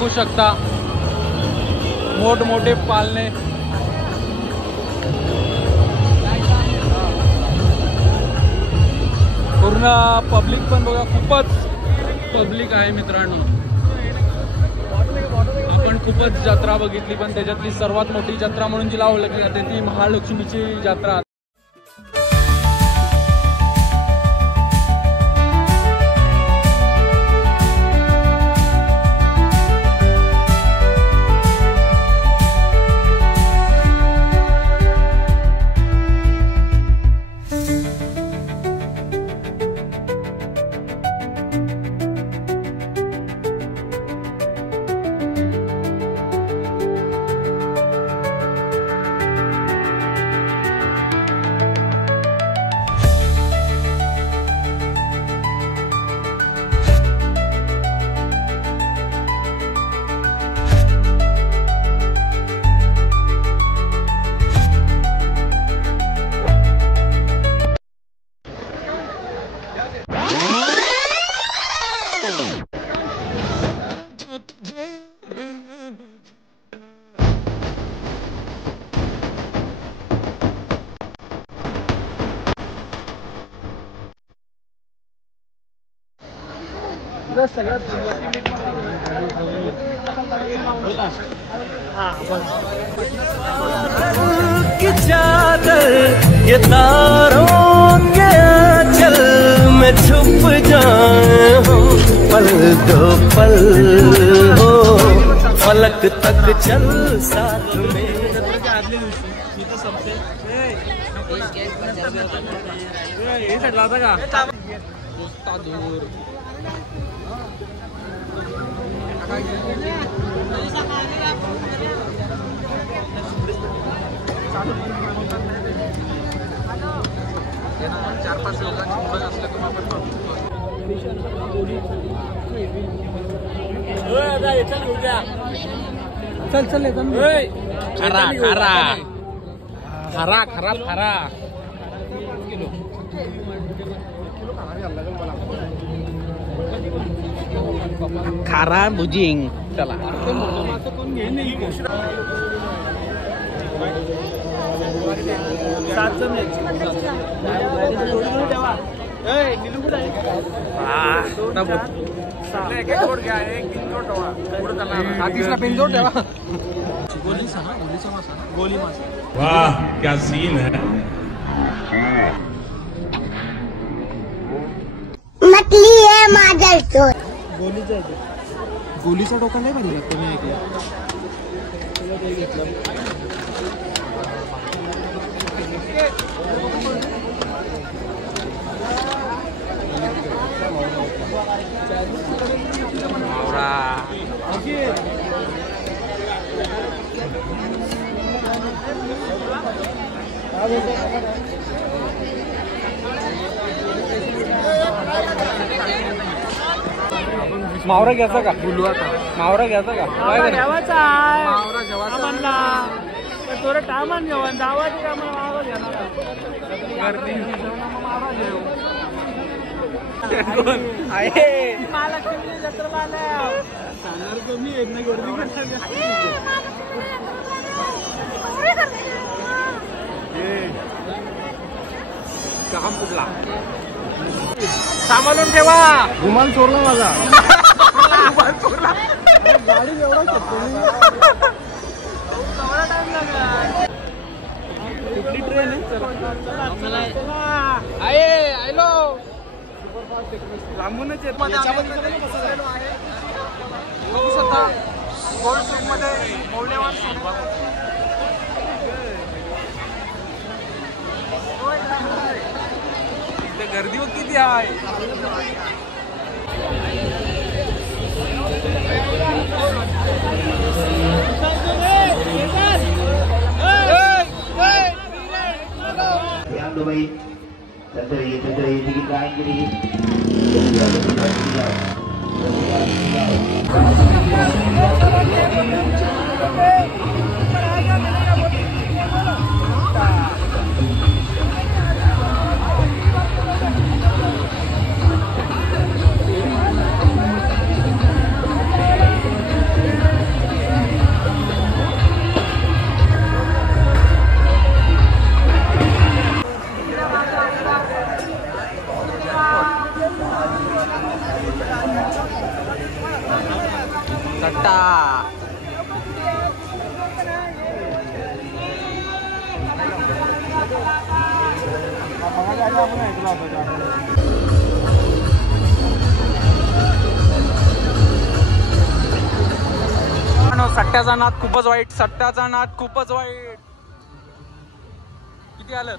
बघू शकता मोठमोठे पालने. पूर्ण पब्लिक पण बघा, खूपच पब्लिक आहे मित्रांनो. आपण खूपच जत्रा बघितली, पण त्याच्यातली सर्वात मोठी जत्रा म्हणून जिला ओळखली जाते ती महालक्ष्मीची जत्रा. की चादर ये तारों के आंचल में छुप जाए हम, पल दो पल हो फलक तक चल साथ में. चल चल खरा खरा खरा खरा खरा खारा भुजिंग. चला वाह क्या सीन है. मटली है माझ्या गोलीचा टोका नाही पाहिजे कोणी ऐकलं. मावरा घ्यायचा का? बोलू आता मावरा घ्यायचा का? काय घ्यावाचा आहे मावरा जेवायचा म्हणला तर थोडं टामान जेवण जावाची का मला मावरा घेणार गर्दी मावरा घेऊ कोण आहे महालक्ष्मी जत्रा आल्या सांगणार कमी आहेत ना गर्दी काम कुठला सांभाळून ठेवा. रुमाल चोरला माझा. गाडी एवढा टाइम लागला. कुठली ट्रेन आहे? आयलो लांबूनच येत. गोल्ड सूट मध्ये मौल्यवान गर्दी किती आहे. Dubai, tenteri kita ini. सट्ट्याचा नाद खूपच वाईट, सट्ट्याचा नाद खूपच वाईट. किती आलं?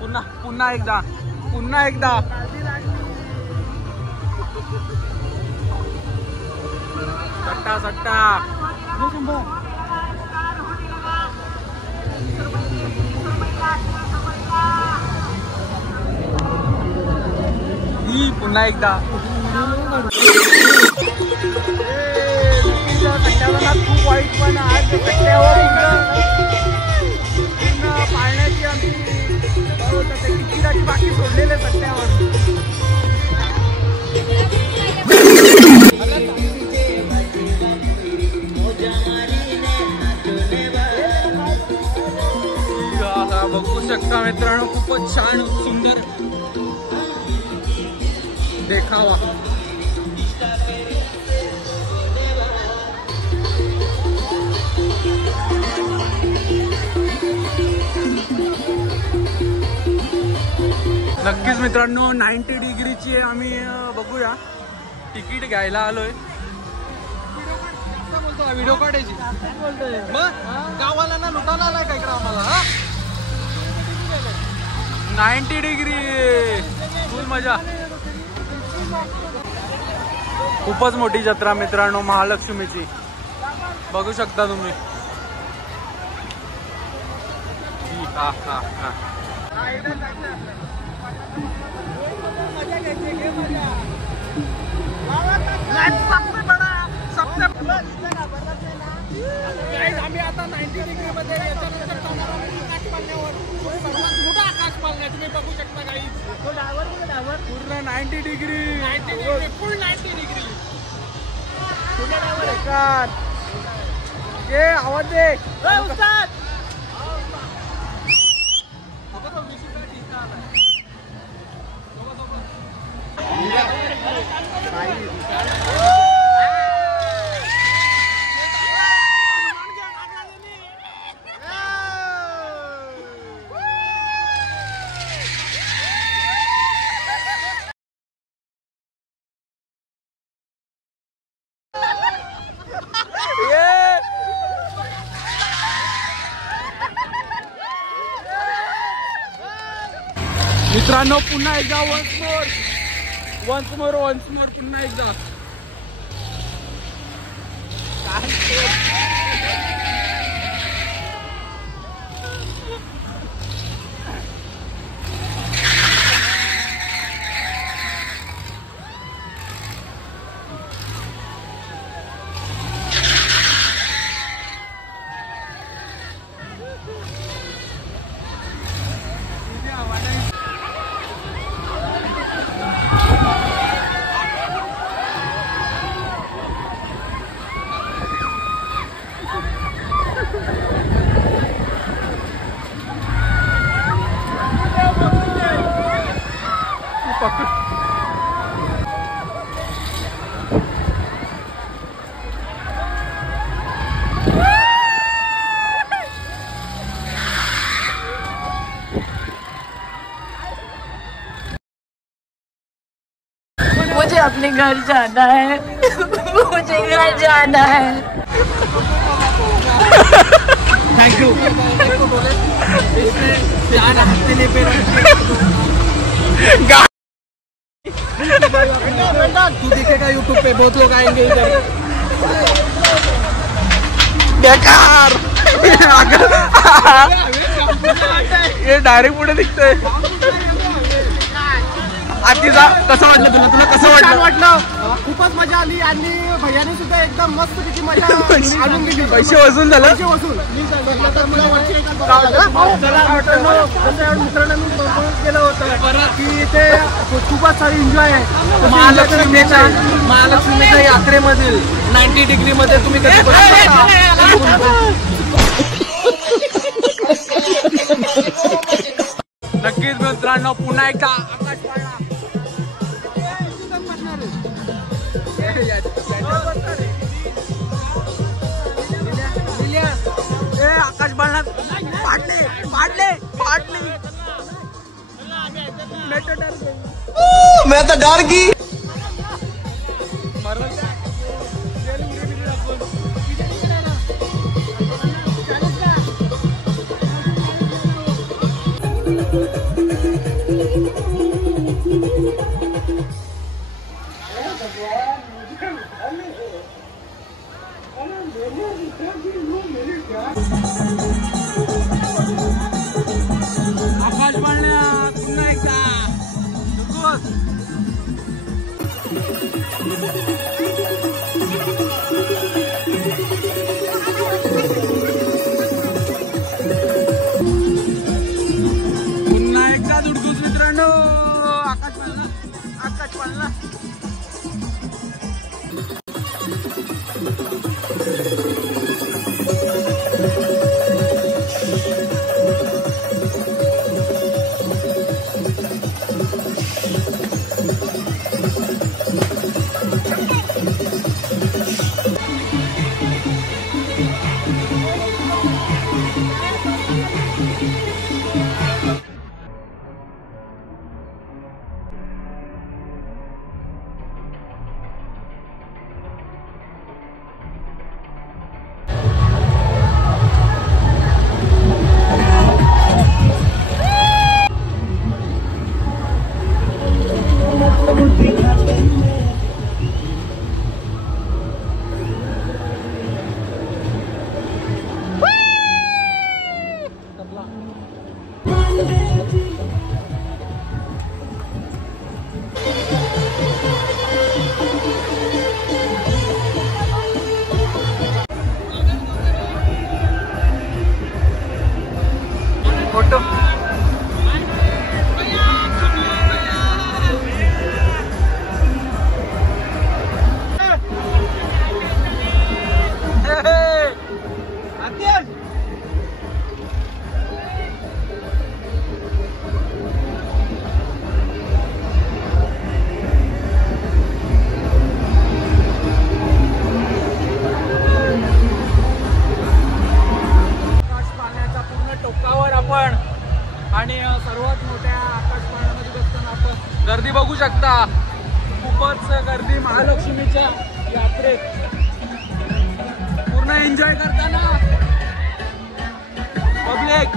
पुन्हा पुन्हा एकदा, पुन्हा एकदा. सट्टा सट्टा. ही पुन्हा एकदा. खूप वाईट, पण आज सट्ट्यावर पूर्ण पाळण्याची आमची तिकिटाची बाकी सोडलेले सट्ट्यावर. बघू शकता मित्रांनो, खूपच छान सुंदर देखावा. नक्कीच मित्रांनो, 90 डिग्रीची आम्ही बघूया. तिकीट घ्यायला आलोय. व्हिडिओ काढायची गावाला ना लुटायला आलाय काय आम्हाला. 90 डिग्री फुल मजा. खूपच मोठी जत्रा मित्रांनो महालक्ष्मीची, बघू शकता तुम्ही. हा हा हा. आम्ही आता 90 डिग्री मध्ये याच्यानंतर आकाश पाळण्यावर मोठा आकाश पाळणा तुम्ही बघू शकता काही. पूर्ण 90 डिग्री, फुल 90 डिग्री. ये आवाज दे उस्ताद. मित्रांनो पुन्हा एकदा वन्स मोर पुन्हा एकदा. मुझे अपने घर जाना है, मुझे घर जाना है. Thank you. तू देखेगा यूट्यूब पे, बहुत लोग आएंगे इधर. बेकार. ये डायरेक्ट पुढे दिसतंय. आजीचा कसं वाटलं तुला? तुला कसं वाटलं? खूपच मजा आली आणि भैयाने सुद्धा एकदम मस्त पैकी मजा आणून दिली. पैसे वसूल झालं. मित्रांनो मी केलं होतं की ते खूपच सारी एन्जॉय आहे महालक्ष्मीच्या यात्रेमधील 90 डिग्री मध्ये तुम्ही कधी नक्कीच मित्रांनो पुन्हा एकदा आकाश पाळणा. आकाश पाळणा पाडले. मैं तो डर गई। आकाश पाळण्या पुन्हा एकदा पुन्हा एकदा दुडकूस मित्रांनो. आकाश पाळणा आकाश पाळणा. फोटो आणि सर्वात मोठ्या आकाश पाळण्यामध्ये बसताना आपण गर्दी बघू शकता. खूपच गर्दी महालक्ष्मीच्या यात्रेत. पूर्ण एन्जॉय करताना पब्लिक.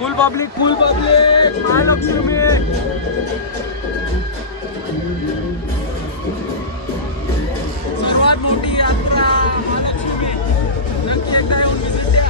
फुल पब्लिक महालक्ष्मी. सर्वात मोठी यात्रा महालक्ष्मी. नक्की एकदा येऊन विजिट द्या.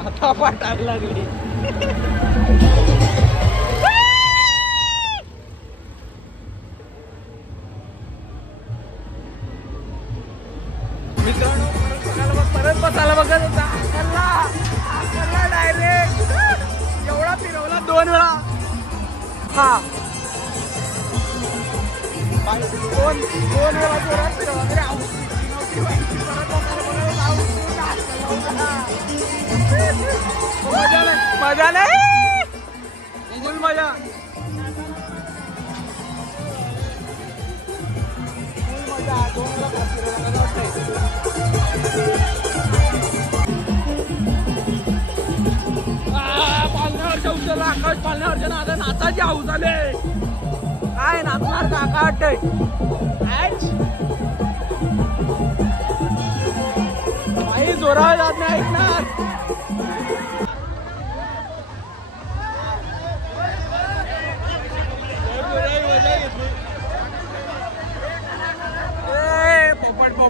आता पाठायला लागली. मित्रांनो परत बसायला बघत होता. आकरला डायरेक्ट. एवढा फिरवला 2 वेळा. हा 2 वेळा जोरात फिरवला तरी मजा नाही. फुल मजा. पाळण्यावरच्या उचलला. आकाश पाळण्यावरच्या नादा नाचाची हाऊस आले. काय नाचणार काका वाटतंय. काही जोरावर जात नाही ऐकणार. पोपट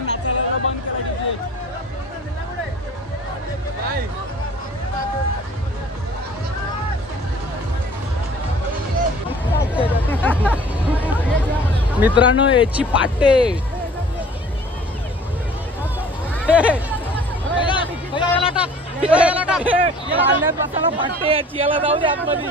नाचायला बंद करायची. मित्रांनो याची पाटे पाटे याची याला जाऊ दे आतमध्ये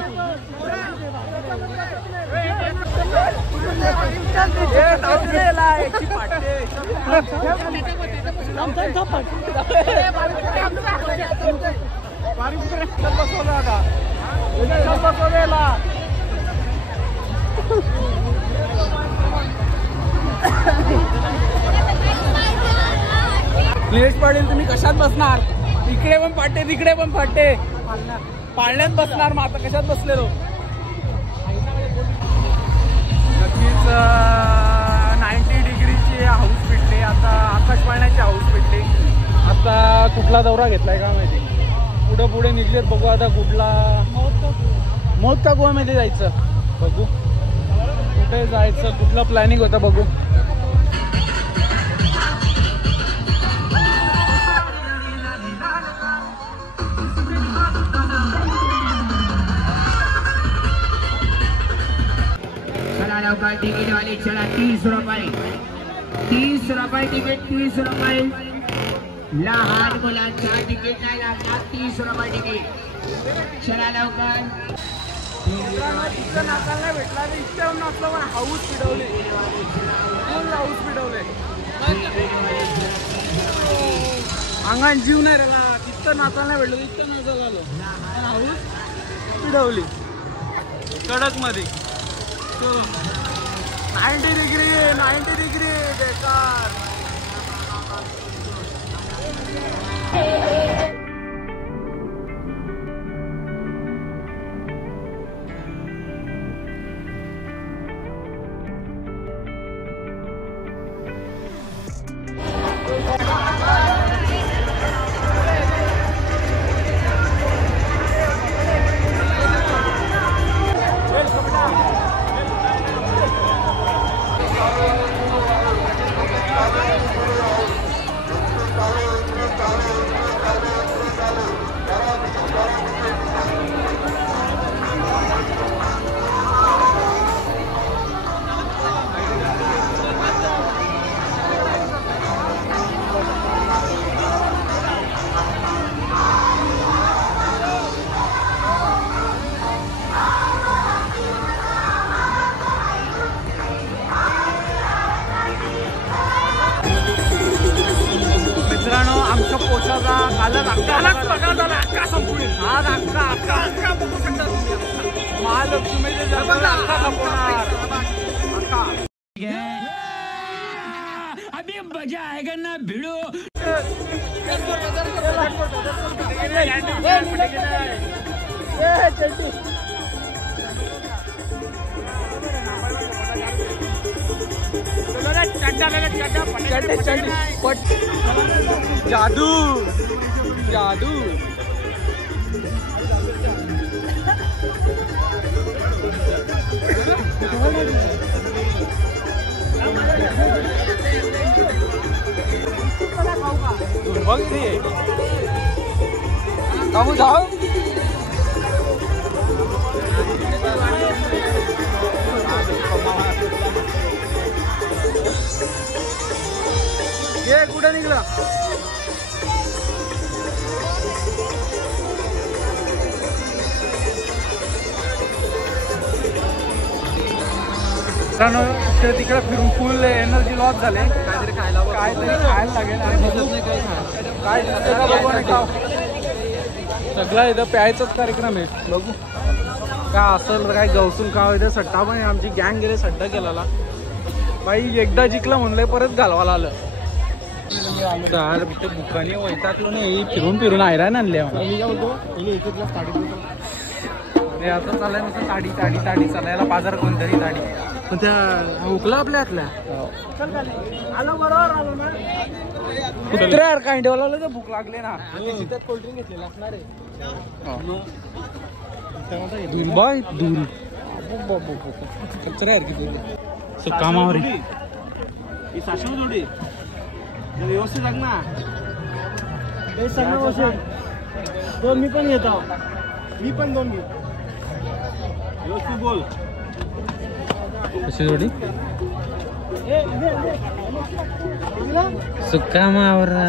प्लेस पडेल तुम्ही कशात बसणार इकडे पण फाटे तिकडे पण फाटे पाळण्यात बसणार मग आता कशात बसलेलो नक्कीच 90 डिग्रीची हाऊस पेटली आता आकाश पाळण्याची हाऊस पेटली आता कुठला दौरा घेतलाय का माहिती पुढे निघलेत बघू आता कुठला मौत का गोव्यामध्ये जायचं बघू कुठे जायचं कुठलं प्लॅनिंग होतं बघू तिकीट वाले चला 30 रुपये तिकीट 30 रुपये लहान मुलांचा तिकीट नाही लागणार 30 रुपये तिकीट चला लवकर नाचायला भेटला इतक्या नाचलं पण हाऊस पिडवले अंगात जीव नाही राहिला तिथं नाचायला भेटलं इतकं नाचा झालं हाऊस पिडवली कडक मध्ये 90 डिग्री बेकार आमच्या पोटाचा कालच अक्का झाला अक्का संपून आज अक्का बघू शकता महालक्ष्मीचे दरबार अक्का संपवणार अभी मजा आएगा ना भिड़ो जादू जादू बघ काहू जाऊ ये कुठे निघला तिकडे फिरून फुल एनर्जी लॉस झाले काहीतरी खायला लागेल काय सगळा इथं प्यायचाच कार्यक्रम आहे बघू का असेल काय गवसून का इथे सट्टा पण आमची गँग गेले सट्टा केलेला बाई एकदा जिंकलं म्हणलंय परत घालवायला आलं चार बुकाने वैतागलो नाही फिरून आयरान आणले आता चालाय नुसतं साडी चालायला बाजार कोणतरी साडी पण त्या हुकला आपल्या हातल्या आलो बरोबर आलो ना कुत्र्या यार काही ठेवला तर भूक लागले ना कोल्ड्रिंक घेतलेलं असणार आहे दूर कचरा यार किती कामावर व्यवस्थित लाग ना दोन मी पण घेतो मी पण दोन घेऊ व्यवस्थित बोल कशी जोडी सुका मावरा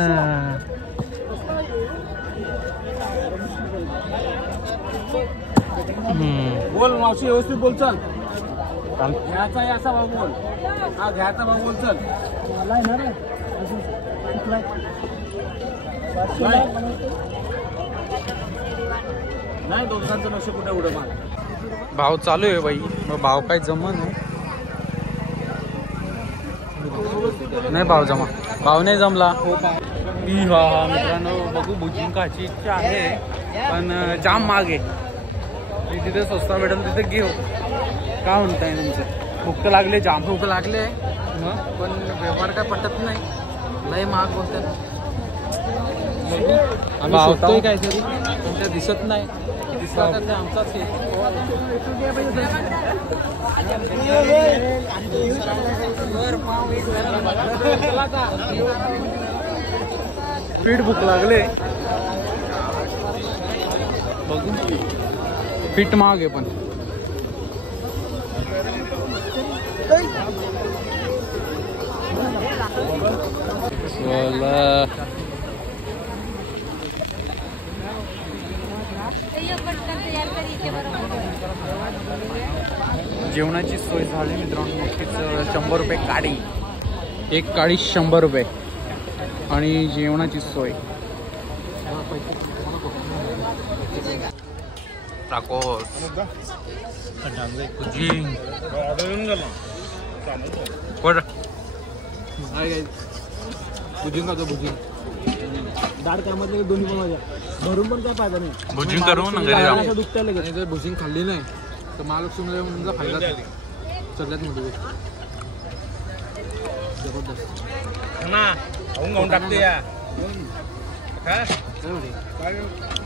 बोल मावशी व्यवस्थित बोल चल. घ्यायचा आहे असा भाऊ बोल. हा घ्यायचा भाऊ बोल चल. नाही दोघांचं लक्ष कुठे उडं मार. भाव चालू आहे बाई. मग भाव काय जमन नाही. भाव जमा. भाव नाही जमला. मित्रांनो बघू भुजिंग खायची इच्छा आहे पण जाम महाग आहे. तिथे स्वस्त भेटेल तिथे घेऊ. काय म्हणताय तुमचं? भूक तर लागले. जाम भूक लागले पण व्यवहार काय पटत नाही. लय महाग बोलतात. भावतोय काहीतरी पण त्या दिसत नाही. दिसला तर ते आमचाच आहे. पीठ भूक लागले. बघू. पीठ महाग आहे पण जेवणाची सोय झाली मित्रांनो. नक्कीच 100 रुपये काडी. एक काडी 100 रुपये आणि जेवणाची सोय. टाकोस भुजिंग भुजिंग खातो. भुजिंग दाढ कामातले दोन्ही पण माझ्या भरून पण काय फायदा नाही. भुजिंग करू ना घरी जाऊ. दुखत्या लगेच. जर भुजिंग खाल्ली नाही तर महालक्ष्मीला फायदा सगळ्यात मोठी गोष्ट. जबरदस्त टाकते.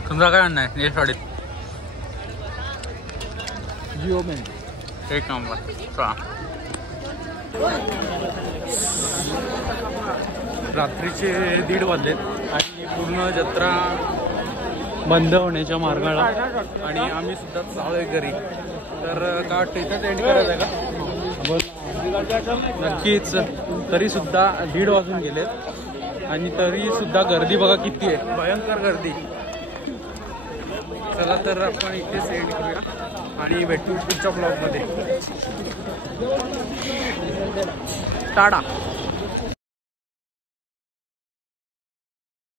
तुमचा काय म्हणणं आहे? साडीत जिओ मॅन एक नंबर. रात्रीचे 1:30 वाजलेत आणि पूर्ण जत्रा बंद होण्याच्या मार्गाला आणि आम्ही सुद्धा चालू आहे घरी. तर काय वाटतं इथंच एंड करायचं आहे का? नक्कीच. तरी सुद्धा 1:30 वाजून गेलेत आणि तरी सुद्धा गर्दी बघा किती आहे. भयंकर गर्दी. चला तर आपण इथेच एंड करूया आणि भेटू पुढच्या ब्लॉगमध्ये. टाटा.